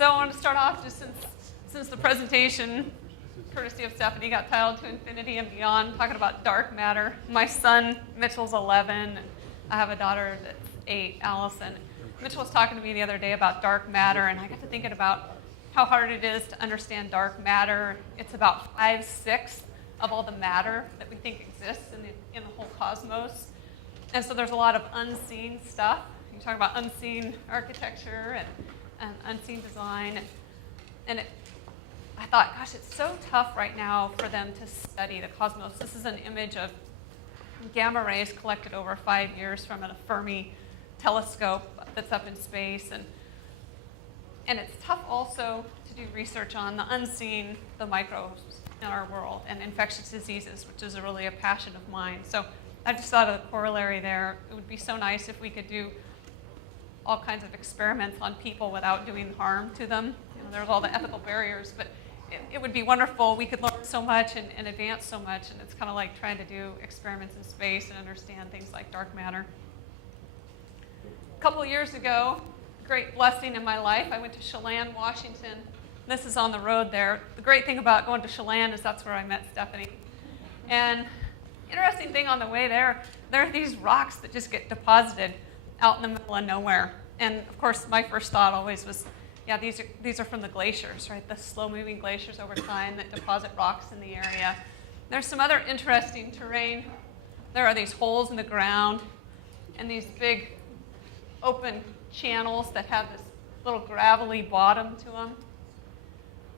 So I want to start off just since the presentation, courtesy of Stephanie, got titled To Infinity and Beyond, talking about dark matter. My son, Mitchell's 11, and I have a daughter that's 8, Allison. Mitchell was talking to me the other day about dark matter, and I got to thinking about how hard it is to understand dark matter. It's about 5/6 of all the matter that we think exists in the whole cosmos. And so there's a lot of unseen stuff. You talk about unseen architecture and unseen design. And I thought, gosh, it's so tough right now for them to study the cosmos. This is an image of gamma rays collected over 5 years from a Fermi telescope that's up in space. And it's tough also to do research on the unseen, the microbes in our world, and infectious diseases, which is really a passion of mine. So I just thought of the corollary there. It would be so nice if we could do all kinds of experiments on people without doing harm to them. You know, there's all the ethical barriers, but it would be wonderful. We could learn so much and advance so much, and it's kind of like trying to do experiments in space and understand things like dark matter. A couple of years ago, great blessing in my life, I went to Chelan, Washington. This is on the road there. The great thing about going to Chelan is that's where I met Stephanie. And interesting thing on the way there are these rocks that just get deposited out in the middle of nowhere. And of course, my first thought always was, yeah, these are from the glaciers, right? The slow-moving glaciers over time that deposit rocks in the area. There's some other interesting terrain. There are these holes in the ground and these big open channels that have this little gravelly bottom to them.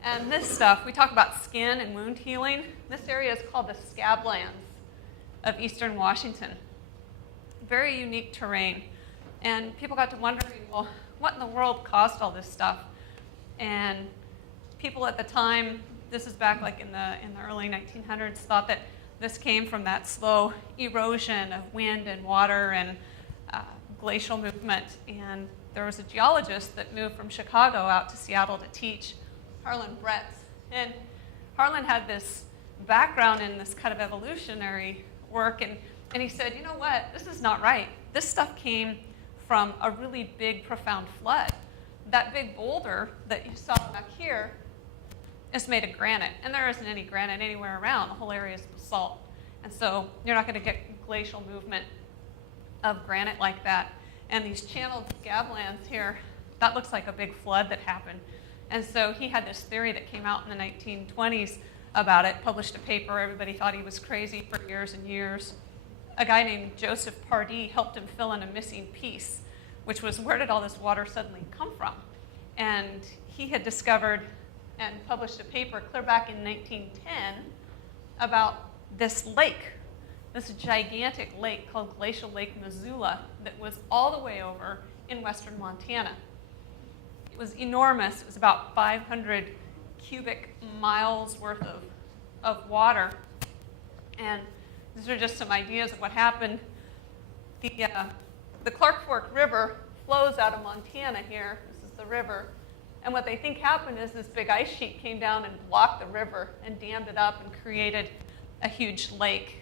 And this stuff, we talk about skin and wound healing. This area is called the scablands of eastern Washington. Very unique terrain. And people got to wondering, well, what in the world caused all this stuff? And people at the time, this is back like in the early 1900s, thought that this came from that slow erosion of wind and water and glacial movement. And there was a geologist that moved from Chicago out to Seattle to teach, Harlan Bretz. And Harlan had this background in this kind of evolutionary work, and he said, you know what, this is not right. This stuff came from a really big, profound flood. That big boulder that you saw back here is made of granite, and there isn't any granite anywhere around. The whole area is basalt. And so you're not going to get glacial movement of granite like that. And these channeled scablands here, that looks like a big flood that happened. And so he had this theory that came out in the 1920s about it, published a paper. Everybody thought he was crazy for years and years. A guy named Joseph Pardee helped him fill in a missing piece, which was, where did all this water suddenly come from? And he had discovered and published a paper clear back in 1910 about this lake, this gigantic lake called Glacial Lake Missoula that was all the way over in western Montana. It was enormous. It was about 500 cubic miles worth of water. And these are just some ideas of what happened. The Clark Fork River flows out of Montana here. This is the river. And what they think happened is this big ice sheet came down and blocked the river and dammed it up and created a huge lake.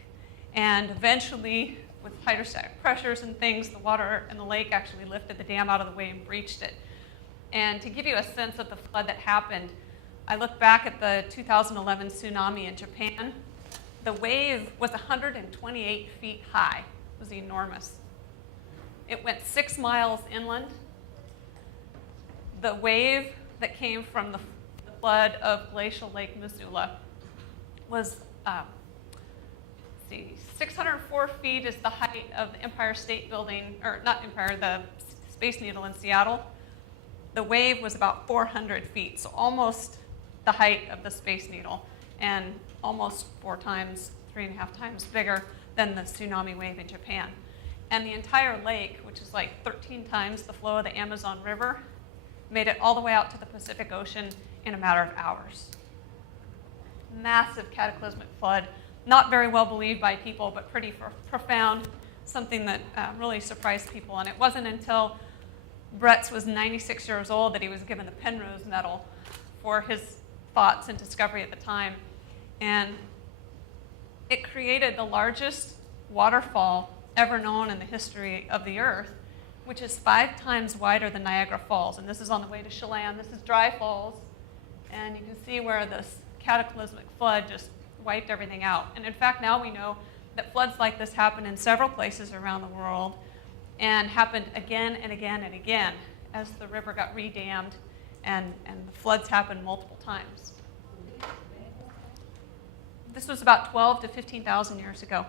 And eventually, with hydrostatic pressures and things, the water in the lake actually lifted the dam out of the way and breached it. And to give you a sense of the flood that happened, I look back at the 2011 tsunami in Japan. The wave was 128 feet high. It was enormous. It went 6 miles inland. The wave that came from the flood of Glacial Lake Missoula was, 604 feet is the height of the Empire State Building, or not Empire, the Space Needle in Seattle. The wave was about 400 feet, so almost the height of the Space Needle, and almost 3.5 times bigger than the tsunami wave in Japan. And the entire lake, which is like 13 times the flow of the Amazon River, made it all the way out to the Pacific Ocean in a matter of hours. Massive cataclysmic flood, not very well believed by people, but pretty profound, something that really surprised people. And it wasn't until Bretz was 96 years old that he was given the Penrose Medal for his thoughts and discovery at the time. And it created the largest waterfall ever known in the history of the Earth, which is 5 times wider than Niagara Falls. And this is on the way to Chelan. This is Dry Falls. And you can see where this cataclysmic flood just wiped everything out. And in fact, now we know that floods like this happen in several places around the world and happened again and again and again as the river got redammed and the floods happened multiple times. This was about 12 to 15,000 years ago.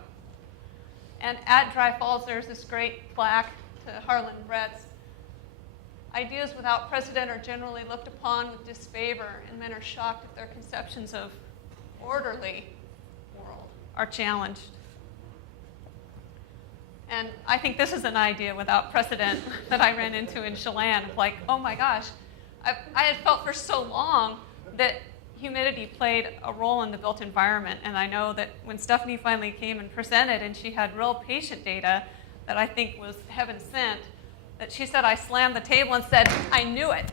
And at Dry Falls, there's this great plaque to Harlan Brett's. Ideas without precedent are generally looked upon with disfavor, and men are shocked if their conceptions of orderly world are challenged. And I think this is an idea without precedent that I ran into in Chelan. Like, oh my gosh, I had felt for so long that humidity played a role in the built environment. And I know that when Stephanie finally came and presented and she had real patient data that I think was heaven sent, that she said I slammed the table and said, I knew it.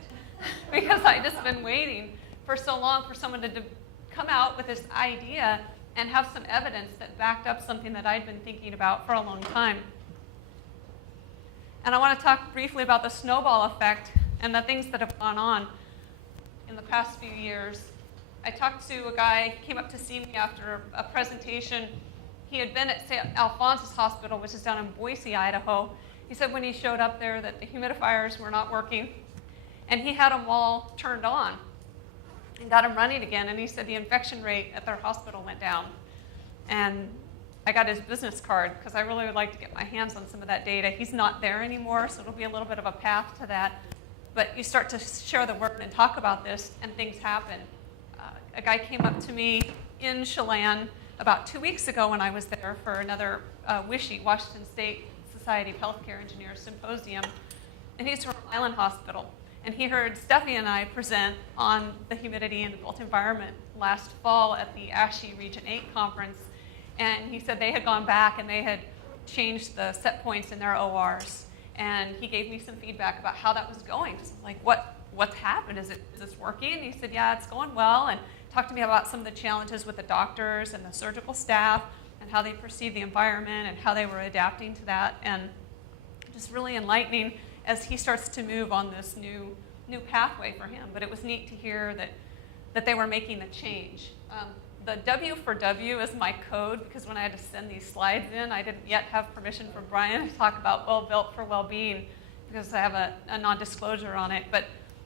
Because I'd just been waiting for so long for someone to come out with this idea and have some evidence that backed up something that I'd been thinking about for a long time. And I want to talk briefly about the snowball effect and the things that have gone on in the past few years. I talked to a guy, he came up to see me after a presentation. He had been at St. Alphonsus Hospital, which is down in Boise, Idaho. He said when he showed up there that the humidifiers were not working, and he had them all turned on and got them running again, and he said the infection rate at their hospital went down. And I got his business card because I really would like to get my hands on some of that data. He's not there anymore, so it'll be a little bit of a path to that. But you start to share the word and talk about this, and things happen. A guy came up to me in Chelan about 2 weeks ago when I was there for another WSHE, Washington State Society of Healthcare Engineers Symposium, and he's from Island Hospital. And he heard Stephanie and I present on the humidity in the built environment last fall at the ASHRAE Region 8 conference. And he said they had gone back and they had changed the set points in their ORs. And he gave me some feedback about how that was going. So like, what's happened? Is this working? And he said, yeah, it's going well. And talked to me about some of the challenges with the doctors and the surgical staff and how they perceive the environment and how they were adapting to that. And just really enlightening as he starts to move on this new pathway for him. But it was neat to hear that they were making the change. The W for W is my code because when I had to send these slides in, I didn't yet have permission from Brian to talk about well-built for well-being because I have a non-disclosure on it. But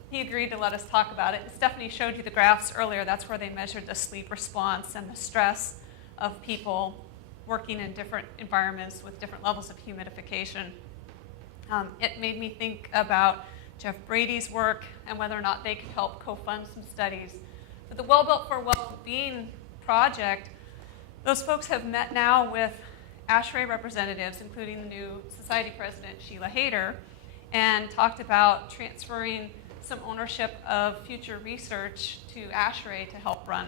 he agreed to let us talk about it. Stephanie showed you the graphs earlier. That's where they measured the sleep response and the stress of people working in different environments with different levels of humidification. It made me think about Jeff Brady's work and whether or not they could help co-fund some studies. But the Well-Built for Well-Being project, those folks have met now with ASHRAE representatives, including the new society president, Sheila Hayter, and talked about transferring some ownership of future research to ASHRAE to help run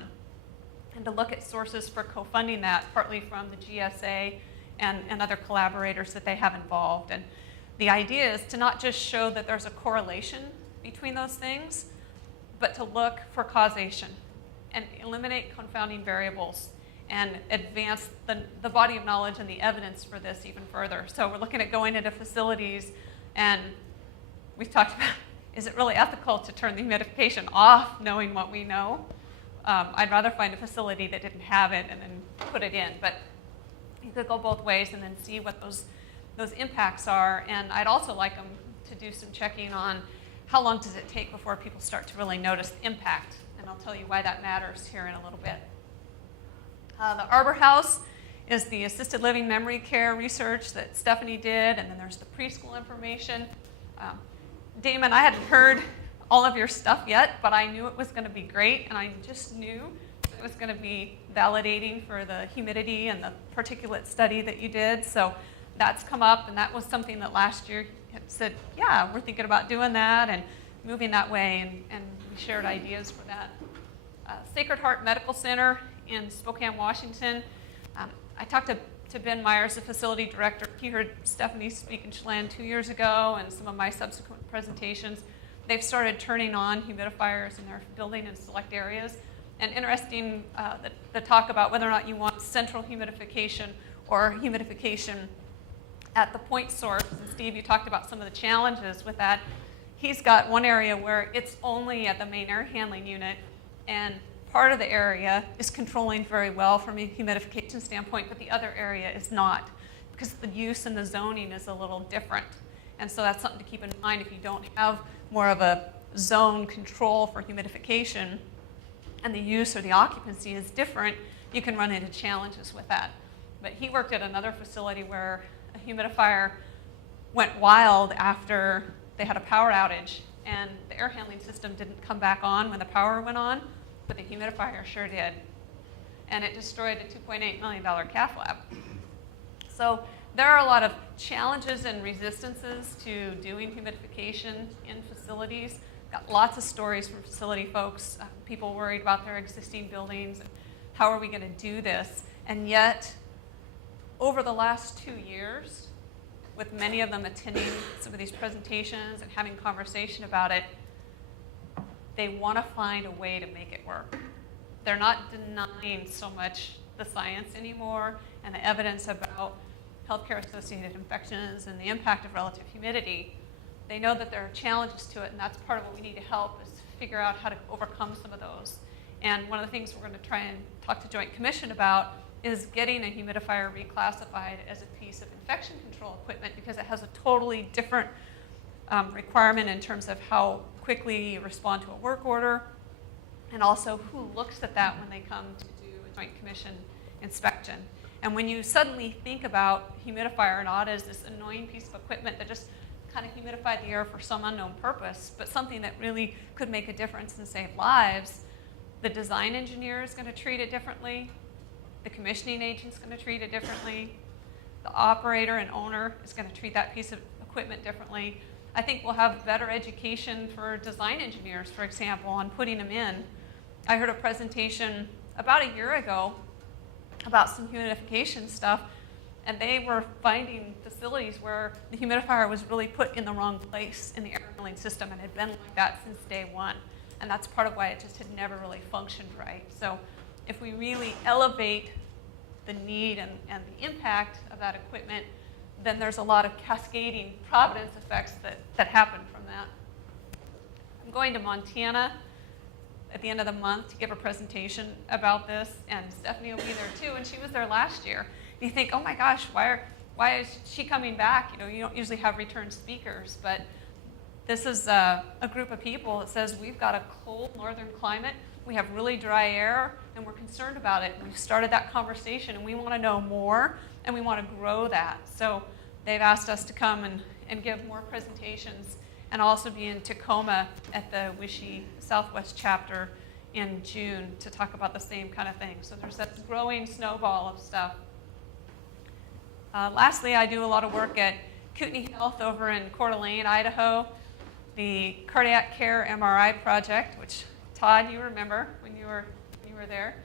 and to look at sources for co-funding that, partly from the GSA and other collaborators that they have involved. And the idea is to not just show that there's a correlation between those things, but to look for causation and eliminate confounding variables and advance the body of knowledge and the evidence for this even further. So we're looking at going into facilities, and we've talked about, is it really ethical to turn the humidification off knowing what we know? I'd rather find a facility that didn't have it and then put it in. But you could go both ways and then see what those impacts are. And I'd also like them to do some checking on how long does it take before people start to really notice the impact. And I'll tell you why that matters here in a little bit. The Arbor House is the assisted living memory care research that Stephanie did, and then there's the preschool information. Damon, I hadn't heard all of your stuff yet, but I knew it was going to be great, and I just knew it was going to be validating for the humidity and the particulate study that you did. So that's come up, and that was something that last year said, yeah, we're thinking about doing that and moving that way, and we shared ideas for that. Sacred Heart Medical Center in Spokane, Washington. I talked to Ben Myers, the facility director. He heard Stephanie speak in Chelan 2 years ago and some of my subsequent presentations. They've started turning on humidifiers in their building in select areas. And interesting, the talk about whether or not you want central humidification or humidification at the point source, and Steve, you talked about some of the challenges with that. He's got one area where it's only at the main air handling unit, and part of the area is controlling very well from a humidification standpoint, but the other area is not, because the use and the zoning is a little different. And so that's something to keep in mind if you don't have more of a zone control for humidification and the use or the occupancy is different, you can run into challenges with that. But he worked at another facility where a humidifier went wild after they had a power outage, and the air handling system didn't come back on when the power went on, but the humidifier sure did. And it destroyed a $2.8 million cath lab. So there are a lot of challenges and resistances to doing humidification in facilities. Got lots of stories from facility folks, people worried about their existing buildings, and how are we going to do this? And yet, over the last 2 years, with many of them attending some of these presentations and having conversation about it, they want to find a way to make it work. They're not denying so much the science anymore and the evidence about healthcare-associated infections and the impact of relative humidity. They know that there are challenges to it, and that's part of what we need to help is figure out how to overcome some of those. And one of the things we're going to try and talk to Joint Commission about is getting a humidifier reclassified as a piece of infection control equipment, because it has a totally different requirement in terms of how quickly you respond to a work order, and also who looks at that when they come to do a Joint Commission inspection. And when you suddenly think about humidifier not as this annoying piece of equipment that just kind of humidified the air for some unknown purpose, but something that really could make a difference and save lives, the design engineer is going to treat it differently, the commissioning agent is going to treat it differently, the operator and owner is going to treat that piece of equipment differently. I think we'll have better education for design engineers, for example, on putting them in. I heard a presentation about a year ago about some humidification stuff, and they were finding facilities where the humidifier was really put in the wrong place in the air handling system and had been like that since day one. And that's part of why it just had never really functioned right. So if we really elevate the need and the impact of that equipment, then there's a lot of cascading providence effects that happen from that. I'm going to Montana at the end of the month to give a presentation about this, and Stephanie will be there too, and she was there last year. And you think, oh my gosh, why is she coming back? You know, you don't usually have return speakers, but this is a group of people that says we've got a cold northern climate, we have really dry air, and we're concerned about it. We've started that conversation, and we want to know more, and we want to grow that. So they've asked us to come and give more presentations, and also be in Tacoma at the WSHE Southwest chapter in June to talk about the same kind of thing. So there's that growing snowball of stuff. Lastly, I do a lot of work at Kootenai Health over in Coeur d'Alene, Idaho, the Cardiac Care MRI project, which Todd, you remember when you were there.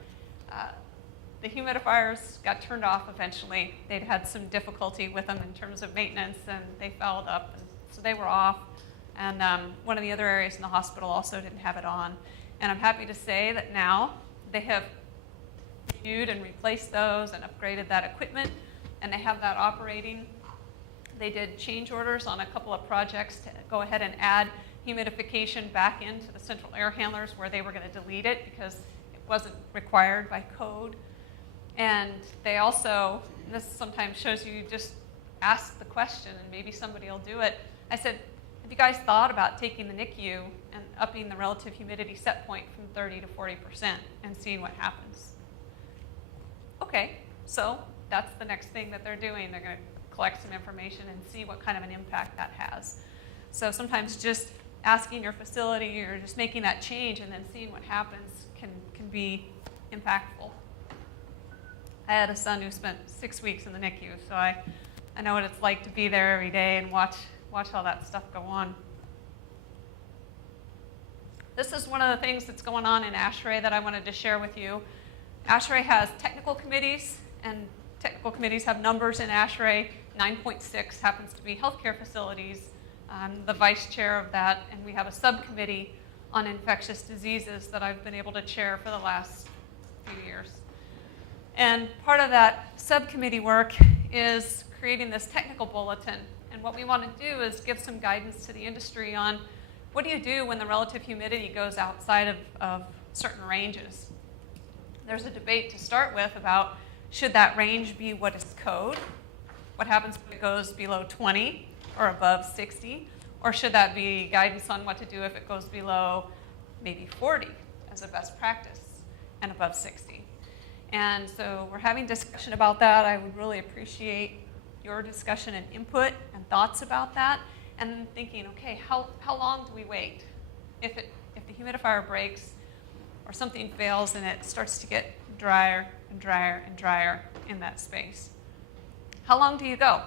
The humidifiers got turned off eventually. They'd had some difficulty with them in terms of maintenance, and they fouled up, and so they were off. And one of the other areas in the hospital also didn't have it on. And I'm happy to say that now they have reviewed and replaced those and upgraded that equipment, and they have that operating. They did change orders on a couple of projects to go ahead and add humidification back into the central air handlers where they were going to delete it because it wasn't required by code. And they also, and this sometimes shows you just ask the question and maybe somebody will do it. I said, have you guys thought about taking the NICU and upping the relative humidity set point from 30 to 40% and seeing what happens? Okay, so that's the next thing that they're doing. They're going to collect some information and see what kind of an impact that has. So sometimes just asking your facility or just making that change and then seeing what happens can be impactful. I had a son who spent 6 weeks in the NICU, so I know what it's like to be there every day and watch all that stuff go on. This is one of the things that's going on in ASHRAE that I wanted to share with you. ASHRAE has technical committees, and technical committees have numbers in ASHRAE. 9.6 happens to be healthcare facilities. I'm the vice chair of that, and we have a subcommittee on infectious diseases that I've been able to chair for the last few years. And part of that subcommittee work is creating this technical bulletin. And what we want to do is give some guidance to the industry on what do you do when the relative humidity goes outside of certain ranges. There's a debate to start with about should that range be what is code? What happens when it goes below 20 or above 60? Or should that be guidance on what to do if it goes below maybe 40 as a best practice and above 60? And so we're having discussion about that. I would really appreciate your discussion and input and thoughts about that. And then thinking, okay, how long do we wait? If the humidifier breaks or something fails and it starts to get drier and drier and drier in that space, how long do you go?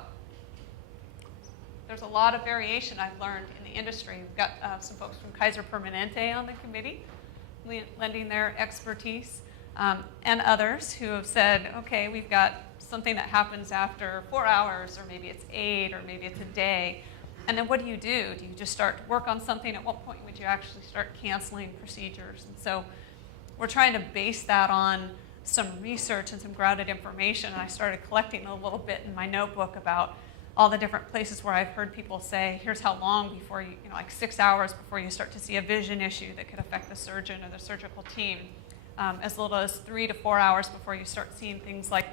There's a lot of variation I've learned in the industry. We've got some folks from Kaiser Permanente on the committee lending their expertise, and others who have said, okay, we've got something that happens after 4 hours, or maybe it's 8, or maybe it's a day. And then what do you do? Do you just start to work on something? At what point would you actually start canceling procedures? And so we're trying to base that on some research and some grounded information. And I started collecting a little bit in my notebook about all the different places where I've heard people say, here's how long before you like 6 hours before you start to see a vision issue that could affect the surgeon or the surgical team. As little as 3 to 4 hours before you start seeing things like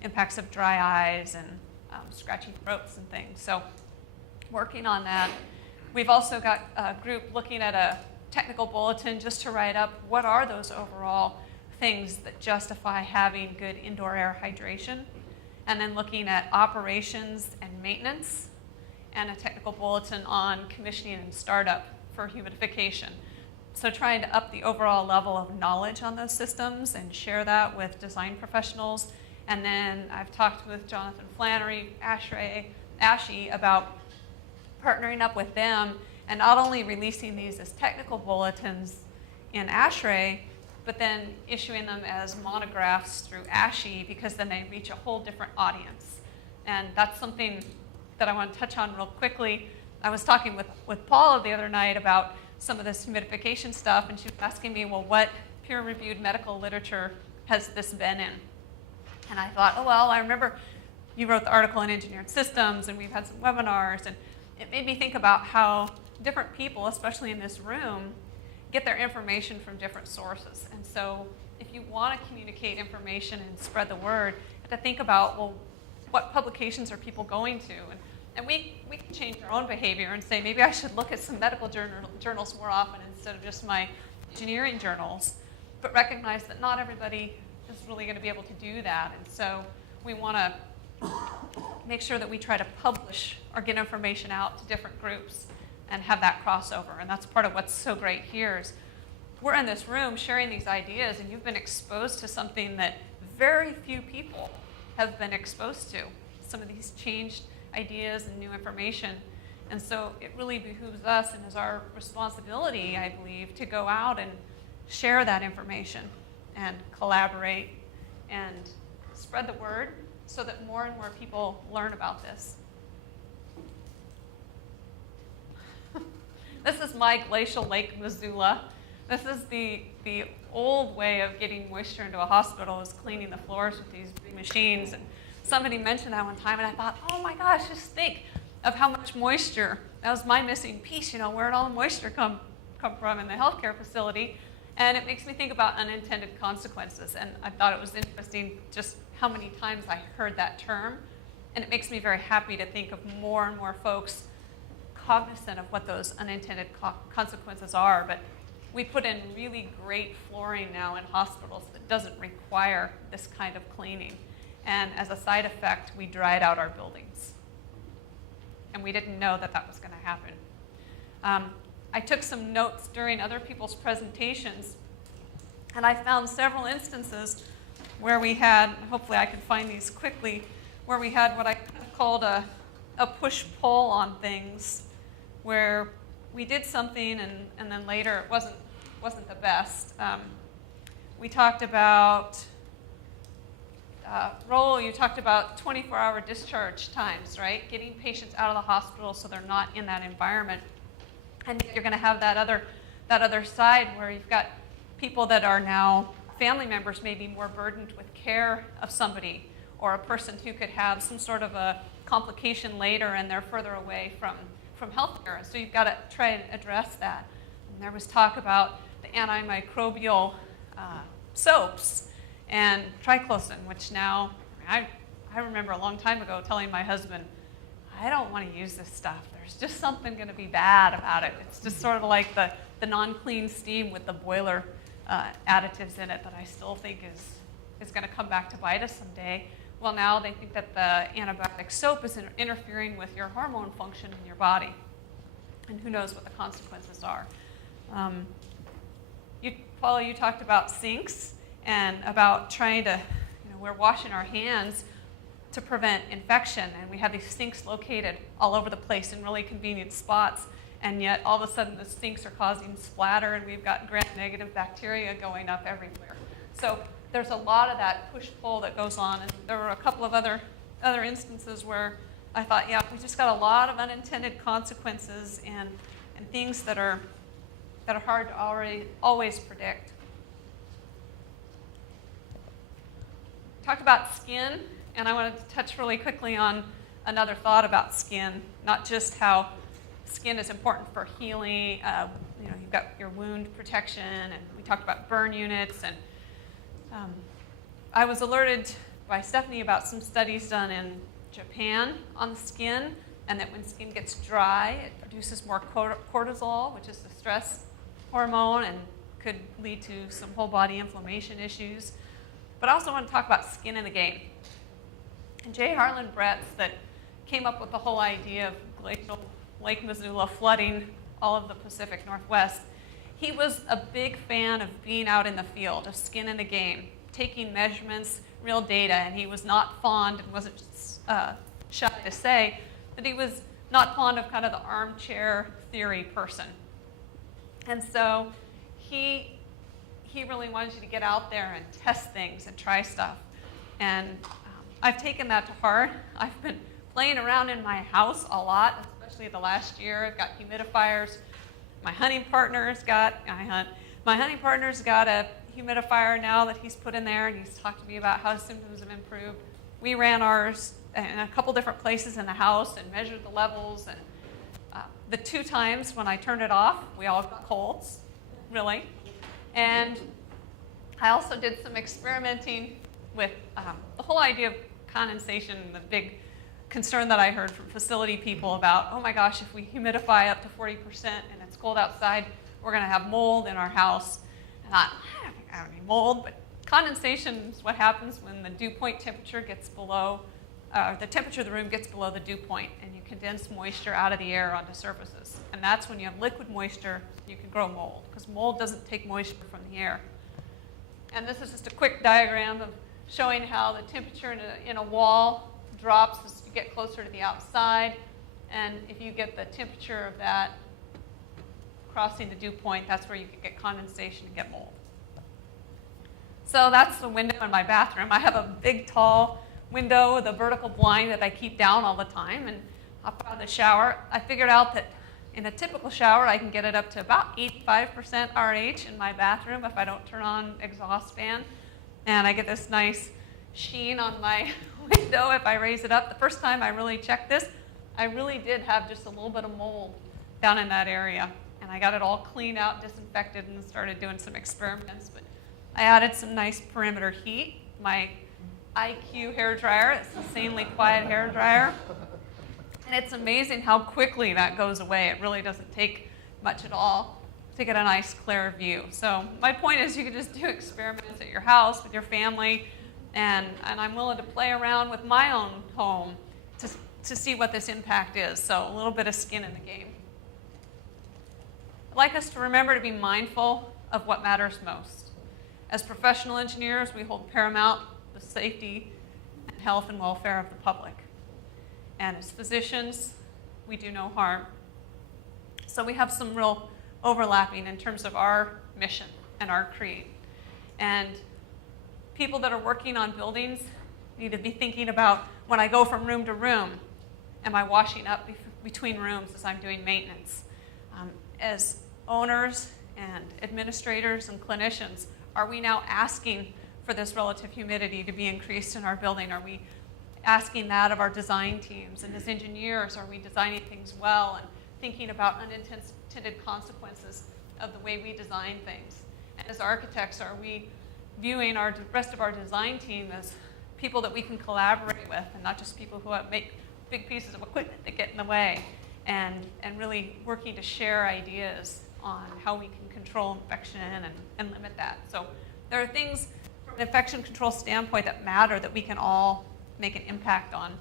impacts of dry eyes and scratchy throats and things. So working on that. We've also got a group looking at a technical bulletin just to write up what are those overall things that justify having good indoor air hydration, and then looking at operations and maintenance, and a technical bulletin on commissioning and startup for humidification. So trying to up the overall level of knowledge on those systems and share that with design professionals. And then I've talked with Jonathan Flannery, ASHRAE, about partnering up with them and not only releasing these as technical bulletins in ASHRAE, but then issuing them as monographs through ASHRAE, because then they reach a whole different audience. And that's something that I want to touch on real quickly. I was talking with Paula the other night about some of this humidification stuff, and she was asking me, well, what peer-reviewed medical literature has this been in? And I thought, oh, well, I remember you wrote the article in Engineered Systems, and we've had some webinars, and it made me think about how different people, especially in this room, get their information from different sources. And so if you want to communicate information and spread the word, you have to think about, well, what publications are people going to? And we can change our own behavior and say, maybe I should look at some medical journals more often instead of just my engineering journals, but recognize that not everybody is really going to be able to do that. And so we want to make sure that we try to publish or get information out to different groups and have that crossover. And that's part of what's so great here is we're in this room sharing these ideas, and you've been exposed to something that very few people have been exposed to, some of these changed ideas and new information. And so it really behooves us and is our responsibility, I believe, to go out and share that information and collaborate and spread the word so that more and more people learn about this. This is my glacial Lake Missoula. This is the old way of getting moisture into a hospital, is cleaning the floors with these big machines. And somebody mentioned that one time, and I thought, oh my gosh, just think of how much moisture. That was my missing piece, where did all the moisture come from in the healthcare facility? And it makes me think about unintended consequences. And I thought it was interesting just how many times I heard that term. And it makes me very happy to think of more and more folks cognizant of what those unintended consequences are. But we put in really great flooring now in hospitals that doesn't require this kind of cleaning. And as a side effect, we dried out our buildings. And we didn't know that that was going to happen. I took some notes during other people's presentations, and I found several instances where we had, hopefully I can find these quickly, where we had what I called a push-pull on things, where we did something and then later it wasn't the best. We talked about, Roel, you talked about 24-hour discharge times, right? Getting patients out of the hospital so they're not in that environment. And you're going to have that other side where you've got people that are now family members may be more burdened with care of somebody, or a person who could have some sort of a complication later and they're further away from healthcare. So you've got to try and address that. And there was talk about the antimicrobial soaps and Triclosan, which now, I remember a long time ago telling my husband, I don't want to use this stuff. There's just something going to be bad about it. It's just sort of like the non-clean steam with the boiler additives in it that I still think is going to come back to bite us someday. Well, now they think that the antibiotic soap is interfering with your hormone function in your body. And who knows what the consequences are. Paula, you talked about sinks and about trying to, we're washing our hands to prevent infection. And we have these sinks located all over the place in really convenient spots. And yet, all of a sudden, the sinks are causing splatter, and we've got gram-negative bacteria going up everywhere. So there's a lot of that push-pull that goes on. And there were a couple of other instances where I thought, yeah, we just got a lot of unintended consequences and things that are hard to always predict. Talked about skin, and I wanted to touch really quickly on another thought about skin, not just how skin is important for healing. You've got your wound protection, and we talked about burn units. And I was alerted by Stephanie about some studies done in Japan on the skin, and that when skin gets dry, it produces more cortisol, which is the stress hormone, and could lead to some whole body inflammation issues. But I also want to talk about skin in the game. And J. Harlan Bretz, that came up with the whole idea of glacial Lake Missoula flooding all of the Pacific Northwest, he was a big fan of being out in the field, of skin in the game, taking measurements, real data, and he was not fond, and wasn't shy to say, that he was not fond of kind of the armchair theory person. And so he really wanted you to get out there and test things and try stuff. And I've taken that to heart. I've been playing around in my house a lot, especially the last year. I've got humidifiers. My hunting partner's got a humidifier now that he's put in there, and he's talked to me about how his symptoms have improved. We ran ours in a couple different places in the house and measured the levels. And the 2 times when I turned it off, we all got colds, really. And I also did some experimenting with the whole idea of condensation, the big concern that I heard from facility people about, oh my gosh, if we humidify up to 40% and it's cold outside, we're going to have mold in our house. And I don't think I have any mold, but condensation is what happens when the dew point temperature gets below, the temperature of the room gets below the dew point, and you condense moisture out of the air onto surfaces. And that's when you have liquid moisture, you can grow mold, because mold doesn't take moisture from the air. And this is just a quick diagram of showing how the temperature in a wall drops as you get closer to the outside. And if you get the temperature of that crossing the dew point, that's where you can get condensation and get mold. So that's the window in my bathroom. I have a big, tall window with a vertical blind that I keep down all the time. And hop out of the shower. I figured out that in a typical shower, I can get it up to about 85% RH in my bathroom if I don't turn on exhaust fan. And I get this nice sheen on my window if I raise it up. The first time I really checked this, I really did have just a little bit of mold down in that area. And I got it all cleaned out, disinfected, and started doing some experiments. But I added some nice perimeter heat. My IQ hair dryer, it's an insanely quiet hair dryer. And it's amazing how quickly that goes away. It really doesn't take much at all to get a nice clear view. So my point is you can just do experiments at your house with your family, and I'm willing to play around with my own home to see what this impact is. So a little bit of skin in the game. I'd like us to remember to be mindful of what matters most. As professional engineers, we hold paramount the safety and health and welfare of the public. And as physicians, we do no harm. So we have some real overlapping in terms of our mission and our creed. And people that are working on buildings need to be thinking about, when I go from room to room, am I washing up between rooms as I'm doing maintenance? As owners and administrators and clinicians, are we now asking for this relative humidity to be increased in our building? Are we asking that of our design teams? And as engineers, are we designing things well and thinking about unintended consequences of the way we design things? And as architects, are we viewing the rest of our design team as people that we can collaborate with and not just people who make big pieces of equipment that get in the way, and really working to share ideas on how we can control infection and limit that. So there are things from an infection control standpoint that matter that we can all make an impact on.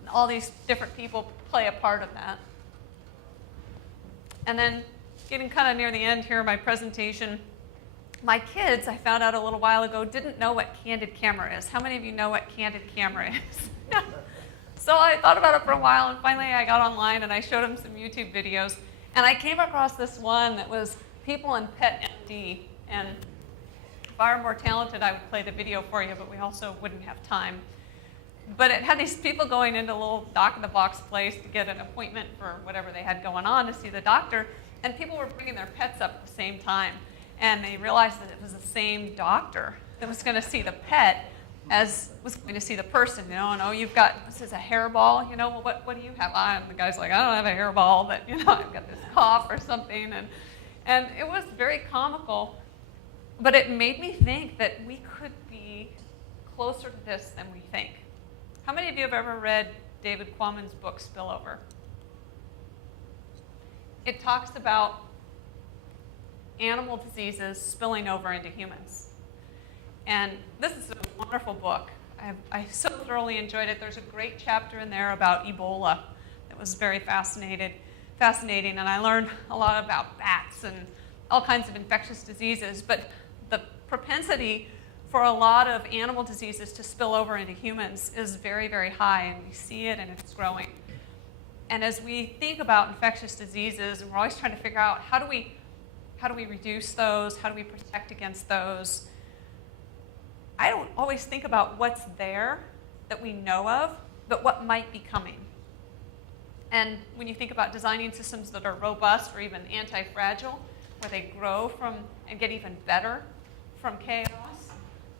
And all these different people play a part of that. And then getting kind of near the end here of my presentation, my kids, I found out a little while ago, didn't know what candid camera is. How many of you know what candid camera is? So I thought about it for a while, and finally I got online and I showed them some YouTube videos. And I came across this one that was people in Pet MD. And if I were more talented, I would play the video for you, but we also wouldn't have time. But it had these people going into a little dock-in-the-box place to get an appointment for whatever they had going on to see the doctor. And people were bringing their pets up at the same time. And they realized that it was the same doctor that was going to see the pet as was going to see the person, you know, and you've got, this is a hairball, you know, well, what do you have? And the guy's like, I don't have a hairball, but, you know, I've got this cough or something. And it was very comical, but it made me think that we could be closer to this than we think. How many of you have ever read David Quammen's book, Spillover? It talks about animal diseases spilling over into humans. And this is a wonderful book. I so thoroughly enjoyed it. There's a great chapter in there about Ebola that was very fascinating, and I learned a lot about bats and all kinds of infectious diseases. But the propensity for a lot of animal diseases to spill over into humans is very, very high, and we see it, and it's growing. And as we think about infectious diseases, and we're always trying to figure out how do we reduce those, how do we protect against those, I don't always think about what's there that we know of, but what might be coming. And when you think about designing systems that are robust or even anti-fragile, where they grow from and get even better from chaos,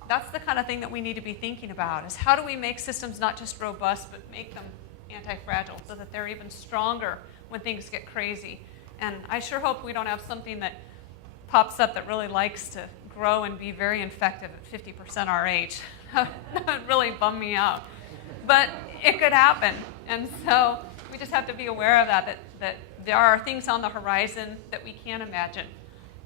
that's the kind of thing that we need to be thinking about, is how do we make systems not just robust, but make them anti-fragile so that they're even stronger when things get crazy. And I sure hope we don't have something that pops up that really likes to grow and be very infective at 50% RH. That would really bum me out. But it could happen. And so we just have to be aware of that there are things on the horizon that we can't imagine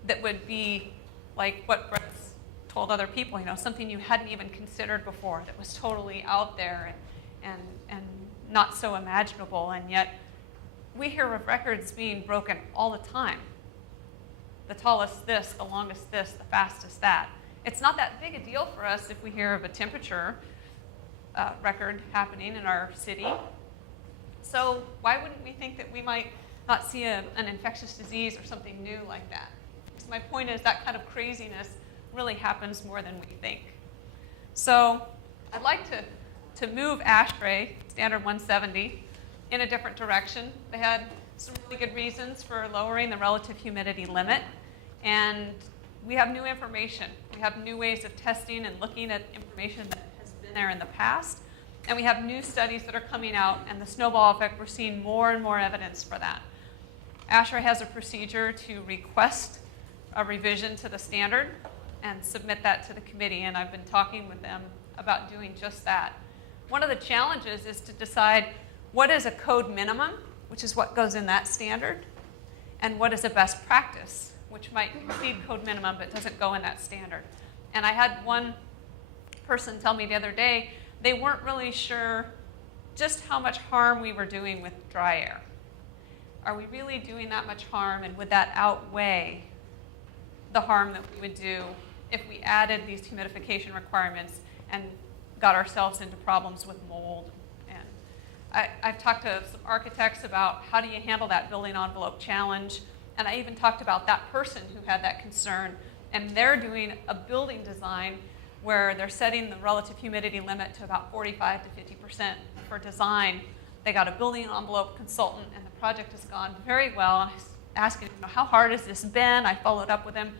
that would be like what Brett's told other people, you know, something you hadn't even considered before that was totally out there and not so imaginable. And yet we hear of records being broken all the time. The tallest this, the longest this, the fastest that. It's not that big a deal for us if we hear of a temperature record happening in our city. So why wouldn't we think that we might not see an infectious disease or something new like that? So my point is that kind of craziness really happens more than we think. So I'd like to move ASHRAE, Standard 170, in a different direction. They had some really good reasons for lowering the relative humidity limit. And we have new information. We have new ways of testing and looking at information that has been there in the past. And we have new studies that are coming out, and the snowball effect, we're seeing more and more evidence for that. ASHRAE has a procedure to request a revision to the standard and submit that to the committee, and I've been talking with them about doing just that. One of the challenges is to decide what is a code minimum, which is what goes in that standard, and what is a best practice, which might exceed code minimum but doesn't go in that standard. And I had one person tell me the other day they weren't really sure just how much harm we were doing with dry air. Are we really doing that much harm, and would that outweigh the harm that we would do if we added these humidification requirements and got ourselves into problems with mold? And I've talked to some architects about how do you handle that building envelope challenge, and I even talked about that person who had that concern, and they're doing a building design where they're setting the relative humidity limit to about 45 to 50% for design. They got a building envelope consultant, and the project has gone very well. And I was asking him, how hard has this been? I followed up with him,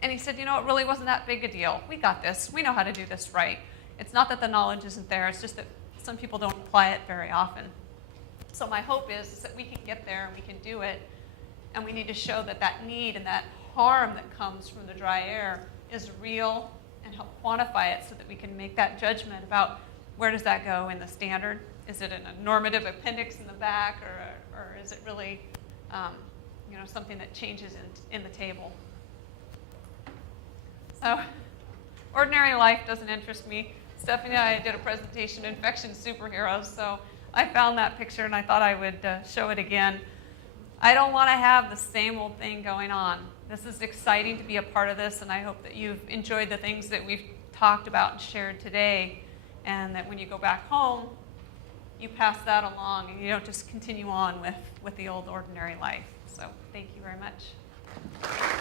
and he said, it really wasn't that big a deal. We got this. We know how to do this right. It's not that the knowledge isn't there. It's just that some people don't apply it very often. So my hope is that we can get there and we can do it, and we need to show that that need and that harm that comes from the dry air is real and help quantify it so that we can make that judgment about where does that go in the standard. Is it in a normative appendix in the back, or is it really something that changes in the table? So ordinary life doesn't interest me. Stephanie and I did a presentation, Infection Superheroes, so I found that picture and I thought I would show it again. I don't want to have the same old thing going on. This is exciting to be a part of this, and I hope that you've enjoyed the things that we've talked about and shared today, and that when you go back home, you pass that along and you don't just continue on with the old ordinary life. So thank you very much.